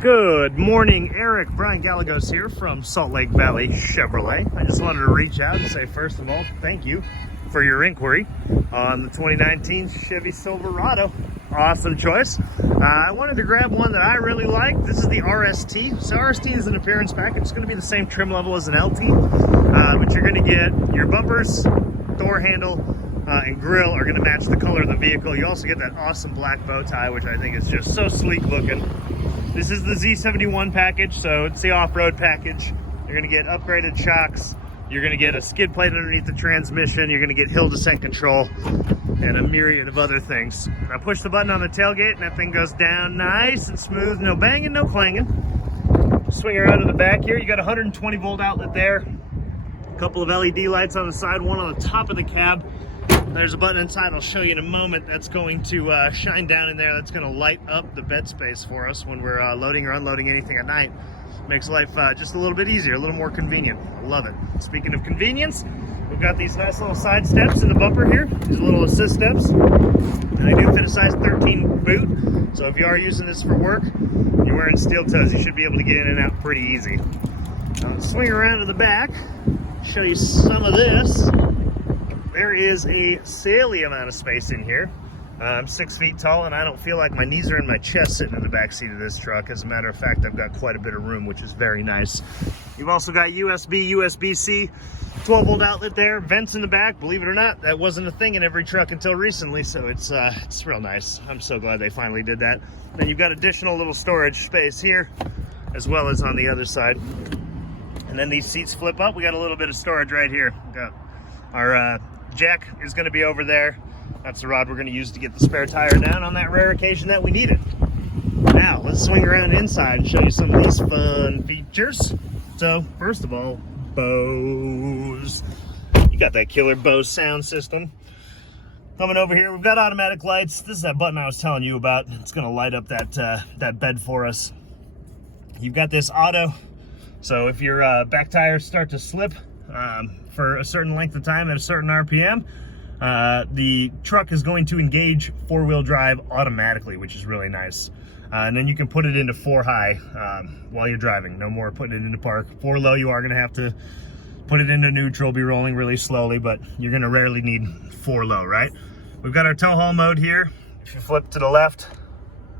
Good morning, Eric. Brian Gallegos here from Salt Lake Valley Chevrolet. I just wanted to reach out and say, first of all, thank you for your inquiry on the 2019 Chevy Silverado. Awesome choice. I wanted to grab one that I really like. This is the RST. So RST is an appearance package. It's going to be the same trim level as an LT, but you're going to get your bumpers, door handle, and grill are going to match the color of the vehicle. You also get that awesome black bow tie, which I think is just so sleek looking. This is the Z71 package, so it's the off-road package. You're going to get upgraded shocks. You're going to get a skid plate underneath the transmission. You're going to get hill descent control and a myriad of other things. I push the button on the tailgate and that thing goes down nice and smooth. No banging, no clanging. Swing around to the back here. You got a 120 volt outlet there. A couple of LED lights on the side, one on the top of the cab. There's a button inside I'll show you in a moment that's going to shine down in there. That's going to light up the bed space for us when we're loading or unloading anything at night. Makes life just a little bit easier, a little more convenient. I love it. Speaking of convenience, we've got these nice little side steps in the bumper here. These little assist steps. And they do fit a size 13 boot. So if you are using this for work, you're wearing steel toes, you should be able to get in and out pretty easy. Swing around to the back, show you some of this. There is a silly amount of space in here. I'm 6 feet tall and I don't feel like my knees are in my chest sitting in the back seat of this truck. As a matter of fact, I've got quite a bit of room, which is very nice. You've also got USB, USB-C, 12 volt outlet there, vents in the back. Believe it or not, that wasn't a thing in every truck until recently, so it's real nice. I'm so glad they finally did that. Then you've got additional little storage space here, as well as on the other side. And then these seats flip up. We got a little bit of storage right here. We've got our jack is going to be over there. That's the rod we're going to use to get the spare tire down on that rare occasion that we need it. Now, let's swing around inside and show you some of these fun features. So, first of all, Bose. You got that killer Bose sound system. Coming over here, we've got automatic lights. This is that button I was telling you about. It's going to light up that bed for us. You've got this auto. So if your back tires start to slip, for a certain length of time at a certain RPM, the truck is going to engage four-wheel drive automatically, which is really nice. And then you can put it into 4 high while you're driving. No more putting it into park. 4 low, you are going to have to put it into neutral, be rolling really slowly, but you're going to rarely need 4 low, right? We've got our tow haul mode here. If you flip to the left,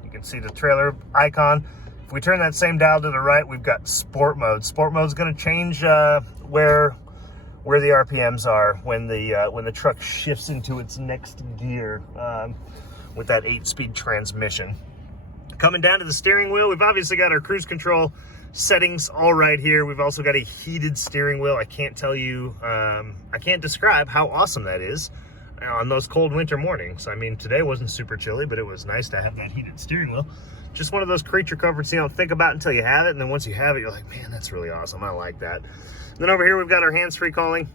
you can see the trailer icon. If we turn that same dial to the right, we've got sport mode. Sport mode is going to change where the RPMs are when the truck shifts into its next gear with that 8-speed transmission. Coming down to the steering wheel, we've obviously got our cruise control settings all right here. We've also got a heated steering wheel. I can't tell you, I can't describe how awesome that is on those cold winter mornings. I mean, today wasn't super chilly, but it was nice to have that heated steering wheel. Just one of those creature comforts you don't think about until you have it, and then once you have it, you're like, man, that's really awesome. I like that. Then over here, we've got our hands-free calling.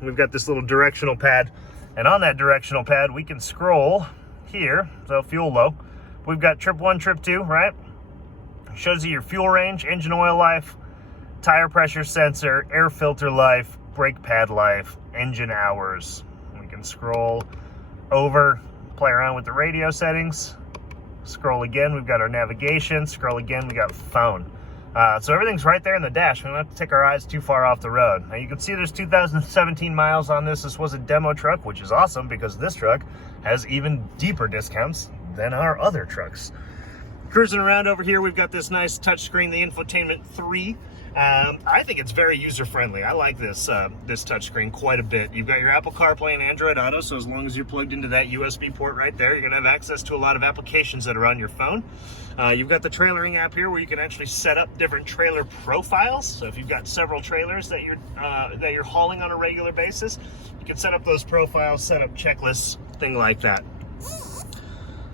We've got this little directional pad, and on that directional pad, we can scroll here, so fuel low. We've got trip 1, trip 2, right? Shows you your fuel range, engine oil life, tire pressure sensor, air filter life, brake pad life, engine hours. We can scroll over, play around with the radio settings. Scroll again, we've got our navigation. Scroll again, we got phone. So everything's right there in the dash. We don't have to take our eyes too far off the road. Now you can see there's 2017 miles on this. This was a demo truck, which is awesome because this truck has even deeper discounts than our other trucks. Cruising around over here, we've got this nice touchscreen, the Infotainment 3. I think it's very user-friendly. I like this touchscreen quite a bit. You've got your Apple CarPlay and Android Auto, so as long as you're plugged into that USB port right there, you're going to have access to a lot of applications that are on your phone. You've got the trailering app here where you can actually set up different trailer profiles. So if you've got several trailers that you're hauling on a regular basis, you can set up those profiles, set up checklists, thing like that.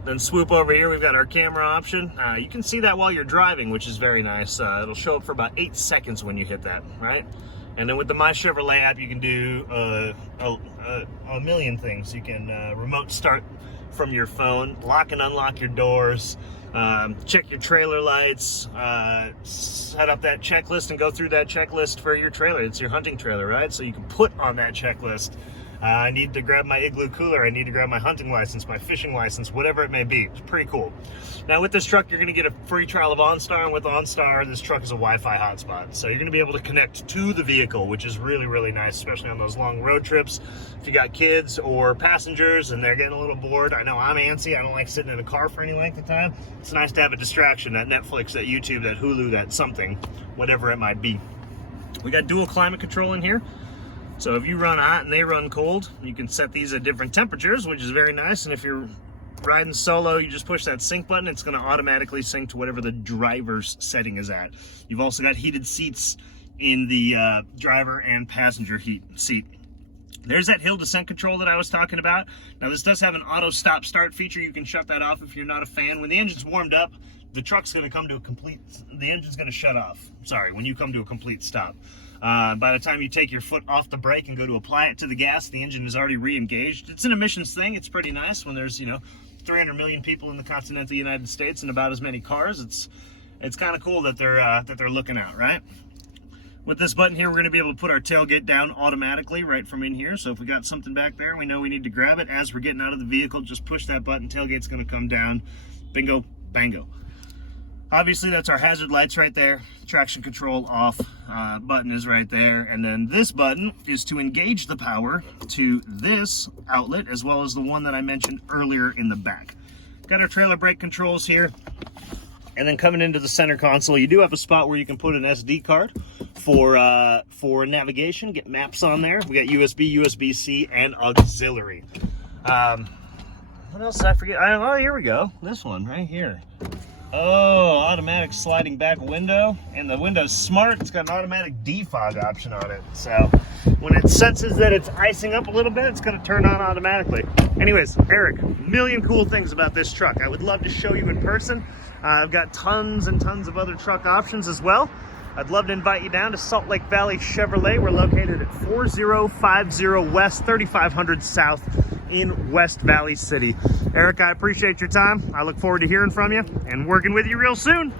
Then swoop over here, we've got our camera option. You can see that while you're driving, which is very nice. It'll show up for about 8 seconds when you hit that, right? And then with the My Chevrolet app, you can do a million things. You can remote start from your phone, lock and unlock your doors, check your trailer lights, set up that checklist and go through that checklist for your trailer. It's your hunting trailer, right? So you can put on that checklist I need to grab my Igloo cooler. I need to grab my hunting license, my fishing license, whatever it may be. It's pretty cool. Now with this truck, you're going to get a free trial of OnStar, and with OnStar, this truck is a Wi-Fi hotspot. So you're going to be able to connect to the vehicle, which is really, really nice, especially on those long road trips. If you got kids or passengers and they're getting a little bored, I know I'm antsy. I don't like sitting in a car for any length of time. It's nice to have a distraction, that Netflix, that YouTube, that Hulu, that something, whatever it might be. We got dual climate control in here. So if you run hot and they run cold, you can set these at different temperatures, which is very nice. And if you're riding solo, you just push that sync button. It's going to automatically sync to whatever the driver's setting is at. You've also got heated seats in the driver and passenger seat. There's that hill descent control that I was talking about. Now this does have an auto stop start feature. You can shut that off if you're not a fan. When the engine's warmed up, the truck's going to come to the engine's going to shut off. Sorry, when you come to a complete stop. By the time you take your foot off the brake and go to apply it to the gas, the engine is already re-engaged. It's an emissions thing. It's pretty nice when there's, 300 million people in the continental United States and about as many cars. It's kind of cool that they're looking out, right? With this button here, we're going to be able to put our tailgate down automatically right from in here. So if we got something back there, we know we need to grab it. As we're getting out of the vehicle, just push that button. Tailgate's going to come down. Bingo, bango. Obviously, that's our hazard lights right there. Traction control off button is right there. And then this button is to engage the power to this outlet, as well as the one that I mentioned earlier in the back. Got our trailer brake controls here. And then coming into the center console, you do have a spot where you can put an SD card for navigation, get maps on there. We got USB, USB-C, and auxiliary. What else did I forget? Oh, here we go. This one right here. Oh, automatic sliding back window, and the window's smart. It's got an automatic defog option on it. So when it senses that it's icing up a little bit, it's going to turn on automatically. Anyways, Eric, a million cool things about this truck. I would love to show you in person. I've got tons and tons of other truck options as well. I'd love to invite you down to Salt Lake Valley Chevrolet. We're located at 4050 West, 3500 South in West Valley City. Eric, I appreciate your time. I look forward to hearing from you and working with you real soon.